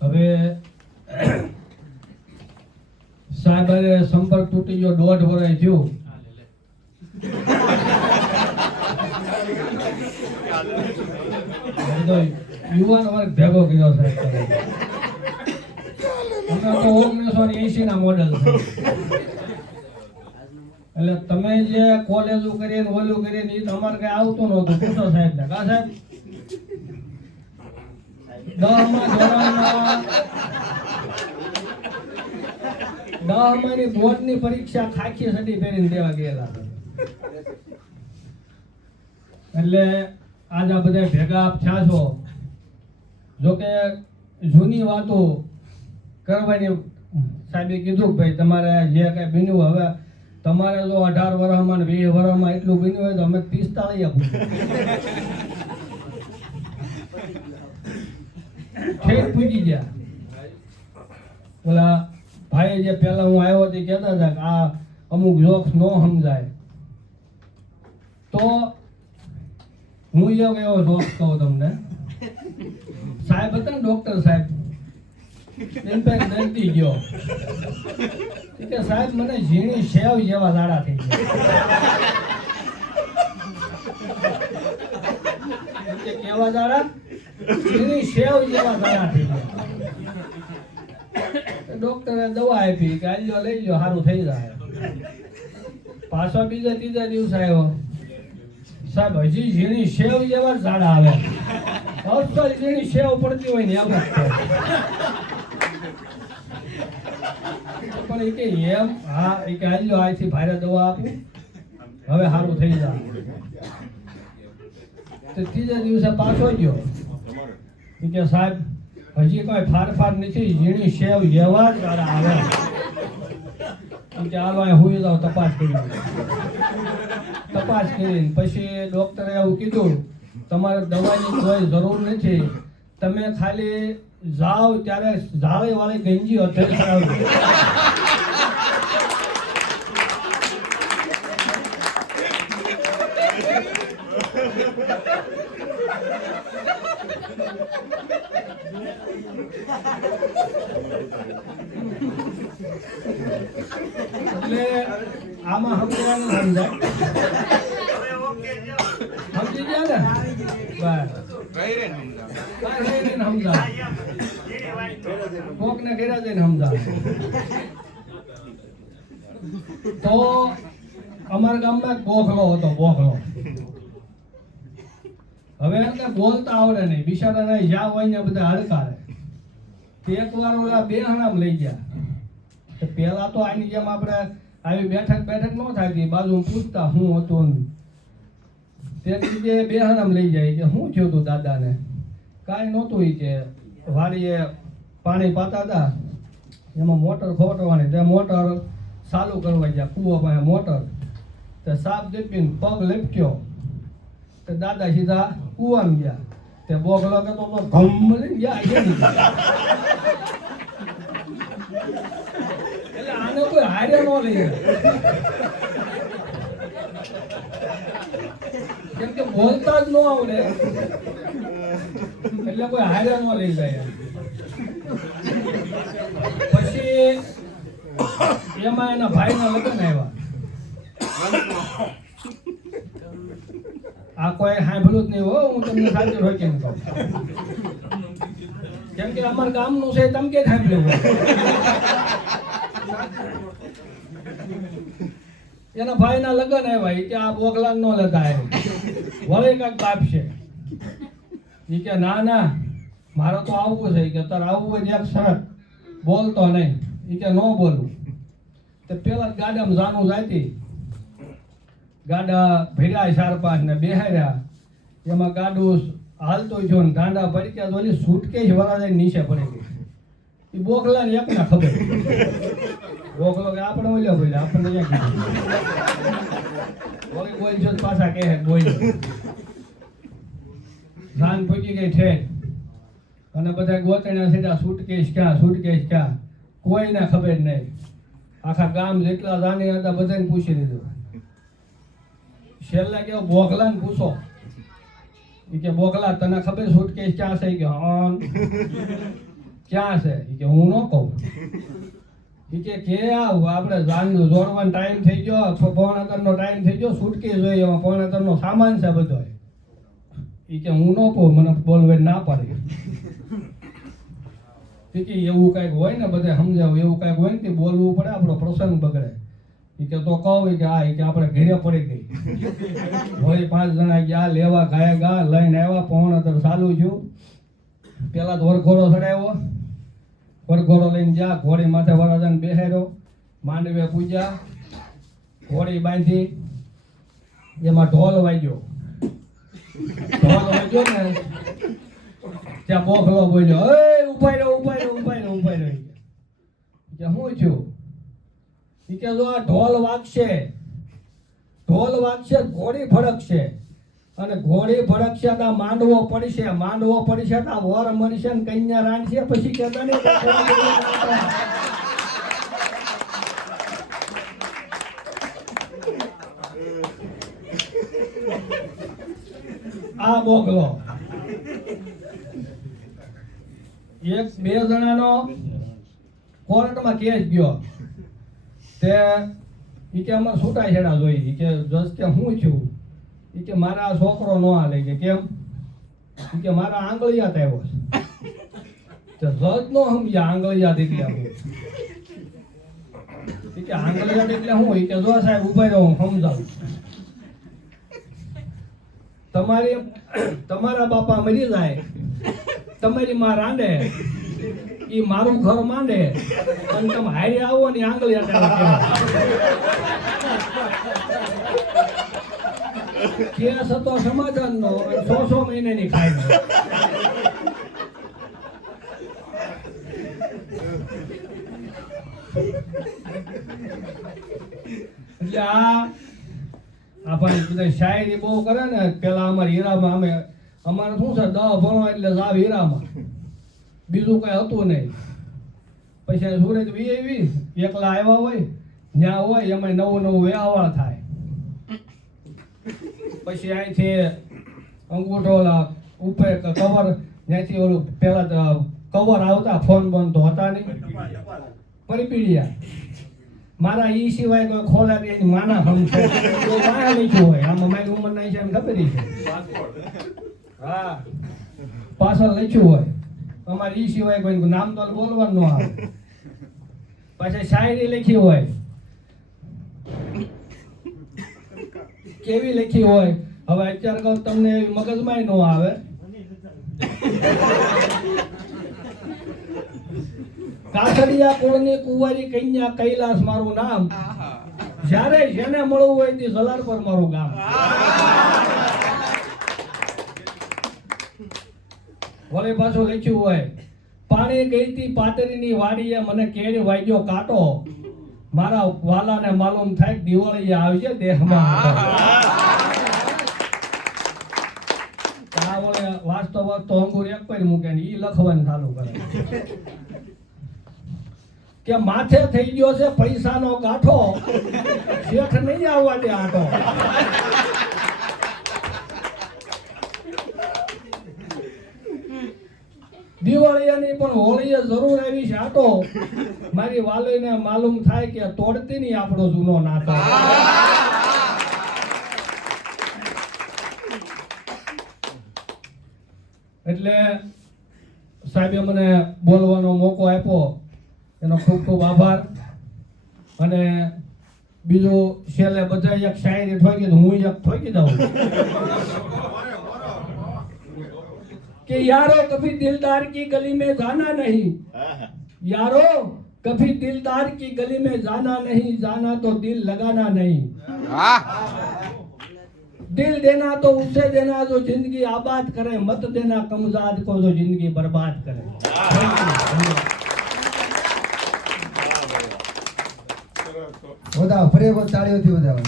હવે સાહેબ સંપર્ક તૂટી ગયો, 1.5 વર્ષ થયું. યુવાન વર્ગ ભેગો કર્યો સાહેબ. અમે તો 1980 ના મોડેલ છે. એટલે તમે જે કોલેજો કરીને ઓલું કરીને એ તમારે કઈ આવતું નહોતું. પૂછો સાહેબ ને. કા સાહેબ 10 બોર્ડની પરીક્ષા ખાખી સડી પહેરીને દેવા ગયેલા. એટલે આજ આ બધા ભેગા થયા છો. જોકે જૂની વાતો કરવાની સાહેબે કીધું ભાઈ તમારે જે કઈ બન્યું, હવે તમારે જો 18 વર્ષમાં 20 વર્ષમાં એટલું બન્યું હોય તો અમે 45 આપું. ઠેક પૂજી ગયા. ઓલા ભાઈ જે પેલા હું આવ્યો તે કહેતા હતા કે આ અમુક જોક્સ નો સમજાય, તો હું એવો જોક્સ કહું તમને. સાહેબ હતા ને ડોક્ટર સાહેબ, દંતી ગયો કે સાહેબ મને ઝીણી સેવ જેવા દાડા થઈ ગયા. કેવા દાડા? ઝીણી સેવ જેવા દાડા થઈ ગયા. ડોક્ટરે દવા આપી કે આલ્યો લઈ લો સારું થઈ જાય. પાછો બીજા ત્રીજા દિવસ આવ્યો, સાહેબ હજી ઝીણી સેવ જેવા ઝાડા આવે. અસલ ઝીણી સેવ પડતી હોય ને એવું પણ એ કે એમ હા એ કે આલ્યો આથી ભારે દવા આપી હવે સારું થઈ જાય. તો ત્રીજા દિવસે પાછો ગયો એ કે સાહેબ હજી કોઈ ફારફાર નથી, ઝીણી સેવ જેવા જ ઝાડા આવે. કે હાલો હુઈ જાવ તપાસ કરી. તપાસ કરીને પછી ડોક્ટરે એવું કીધું તમારે દવાની કોઈ જરૂર નથી, તમે ખાલી જાઓ ત્યારે ઝાડે વાળી ગંજી હથેળી કરાવજો. એટલે આમાં સમજવાનું સમજાય. સમજી ગયા ને? બસ સમજા કોક ને ઘેરા જઈને સમજા. તો અમારા ગામમાં એક બોખલો હતો. બોખલો હવે એને બોલતા આવડે નહીં બિચારાને, જ્યાં હોય ને બધા હડકારે. એક વાર ઓલા બેહણામ લઈ ગયા. પેલા તો આની જેમ આપણે આવી બેઠક ન થાતી, બાજુ પૂછતા શું હતું. તે બીજે બેહણામ લઈ જાય કે શું થયું તું દાદાને? કાંઈ નહોતું. એ કે વાડીએ પાણી પાતા હતા, એમાં મોટર ખોટવાની, તે મોટર ચાલુ કરવા ગયા કૂવો પાસે મોટર. તે સાપ દીપીને પગ લપટ્યો, તે દાદા સીધા કૂવામાં ગયા. તે બોગલો કે તો ઘમ લઈને ગયા. એટલે આને કોઈ હારે ન લઈ, કેમ કે બોલતા જ ન આવડે એટલે કોઈ હારે ન લઈ જાય. પછી એમાં એના ભાઈના લગ્ન આવ્યા. આ કોઈ સાંભળ્યું જ નહીં હો, હું તમને સાચું હોય કેમ કહું. કેમ કે અમારા ગામનું છે, તમે કે સાંભળ્યું હોય. એના ભાઈના લગ્ન આવ્યા. કે આ બોગલા નો લગાય વળે કાંઈક બાપ છે. એ કે ના ના મારે તો આવવું છે. કે તારે આવવું હોય એક શરત, બોલતો નહીં. એ કે ન બોલું. તો પેલા ગાડામાં જાનું જાતી, ગાડા ભર્યા 4-5 ને બેહાર્યા. એમાં ગાડું હાલતો થયો ને ગાંડા પડી ગયા. તો ઓલી સુટકેસ વરાજાઈ નીચે પડી ગઈ. એ બોગલા ને એકને ખબર. બોગલો કે આપણે ઓલ્યો બોલે આપણને ક્યાં કીધું બોલ છો પાછા કહે બોલ. જાન પહોંચી ગઈ ઠેઠ અને બધા ગોતણ્યા સીધા સુટકેસ ક્યાં કોઈને ખબર નહીં. આખા ગામ જેટલા જાણી હતા બધાને પૂછી લીધું. છેલ્લા કેવો બોગલા ને પૂછો. એ કે બોગલા તને ખબર સુટકેસ ક્યાં છે? કે હા. ક્યાં છે ઈ કે હું ન કહું. ઈ કે આવ આપણે જાનનું જોડવાનો ટાઈમ થઈ ગયો, 9:15 નો ટાઈમ થઈ ગયો, છૂટકી જોઈએ એમાં 9:15 નો સામાન છે બધો. ઈ કે હું ન કહું, મને બોલવાની ના પાડી. ઈ કે એવું કઈક હોય ને બધે સમજાવું, એવું કઈક હોય ને કે બોલવું પડે, આપણો પ્રસંગ બગડે. ઈ કે તો કહું કે હા, ઈ કે આપણે ઘરે પડી ગઈ. વળી 5 જણા ગયા લેવા, ગા લઈને આવ્યા, 9:15 ચાલુ થયું. પેલા તો વરઘોડો ચડાવ્યો, વરઘોડો લઈને જા, ઘોડી માથે વરરાજાને બેહાર્યો, માંડવે પૂજા, ઘોડી બાંધી, એમાં ઢોલ વાગ્યો. ઢોલ વાગ્યો ને ત્યાં બોખલો બોલ્યો, એ ઉભા રહ્યો. કે હું છું? ઈ કે જો આ ઢોલ વાગશે, ઘોડી ભડકશે, અને ઘોડી ભડકશે તો માંડવો પડશે તો વર મરશે ને કન્યા રાંધશે, પછી કેતા ને આ બોગલો. 1-2 જણાનો કોર્ટમાં કેસ ગયો. તે ઈ કે અમારે છૂટાછેડા જોઈ. ઈ કે જજ કે હું છું? ઈ કે મારા છોકરો નો હાલે. કે કેમ? ઈ કે મારા આંગળિયાત આવ્યો છે. જજ નો સમજ્યા આંગળિયાત એટલે હું. ઈ કે આંગળિયાત એટલે હું? ઈ કે જો સાહેબ ઉભા રહો, હું સમજાવું. તમારા બાપા મરી જાય, તમારી માં રાંધે, ઈ મારું ઘર માંડે, અને તમે હારે આવો ને આંગળિયાત કેસ હતો સમાધાન નો, 6 મહિનાની ખાઈ. એટલે આપણે બધા શાયરી બહુ કરે ને. પેલા અમારે હીરામાં અમારે શું છે, 10 ભણવા એટલે જાવ હીરામાં, બીજું કઈ હતું નહીં. પછી સુરત વી એકલા આવ્યા હોય, ત્યાં હોય એમાં નવું વ્યવહાર થાય. પછી અહીંથી અંગૂઠો ઉપર કવર, ત્યાંથી ઓલું પેલા કવર આવતા, ફોન બંધ તો હતા નહીં, પરિપીડિયા. મારા ઈ સિવાય કોઈ ખોલે એની માના હમશે લખ્યું હોય. આમાં મારી ઉંમર નહીં છે એમ ખબર છે. હા, પાછળ લખ્યું હોય. અમારે ઈ સિવાય કોઈ નામ તો બોલવાનું ન આવે. પાછા શાયરી લખી હોય, કેવી લખી હોય હવે અત્યારે કહું તમને એવી મગજમાં ન આવે. કાછડિયા કુળની કુંવારી કન્યા કૈલાસ મારું નામ, જ્યારે જેને મળવું હોય તે સલાર પર મારું ગામ. વળી પાછું લખ્યું હોય, પાણી ગઈતી પાટરીની વાડીએ મને કેળી વાગ્યો કાંટો, મારા વાલાને માલુમ થાય દિવાળી આવજે દેહમાં. વાસ્તવ અંગુર એક પર મૂકે ને ઈ લખવાનું ચાલુ કરે કે માથે થઈ ગયો છે પૈસાનો ગાંઠો, શેઠ નહીં આવવા દે આટો. દિવાળીની પણ હોળીએ જરૂર આવી છે આટો, મારી વાલીને માલુમ થાય કે તોડતી નહીં આપણો જૂનો નાતો. એટલે સાહેબે મને બોલવાનો મોકો આપ્યો, એનો ખૂબ ખૂબ આભાર. અને બીજું છેલ્લે બધા એક શાયરી ઠોકી, હું એક ઠોકી દઉં कि यारो कभी दिलदार की गली में जाना नहीं, यारो कभी दिलदार की गली में जाना नहीं, जाना तो दिल लगाना नहीं, दिल देना तो उससे देना जो जिंदगी आबाद करे, मत देना कमजाद को जो जिंदगी बर्बाद करे. બધા ફરી તાળીઓથી વધાવો.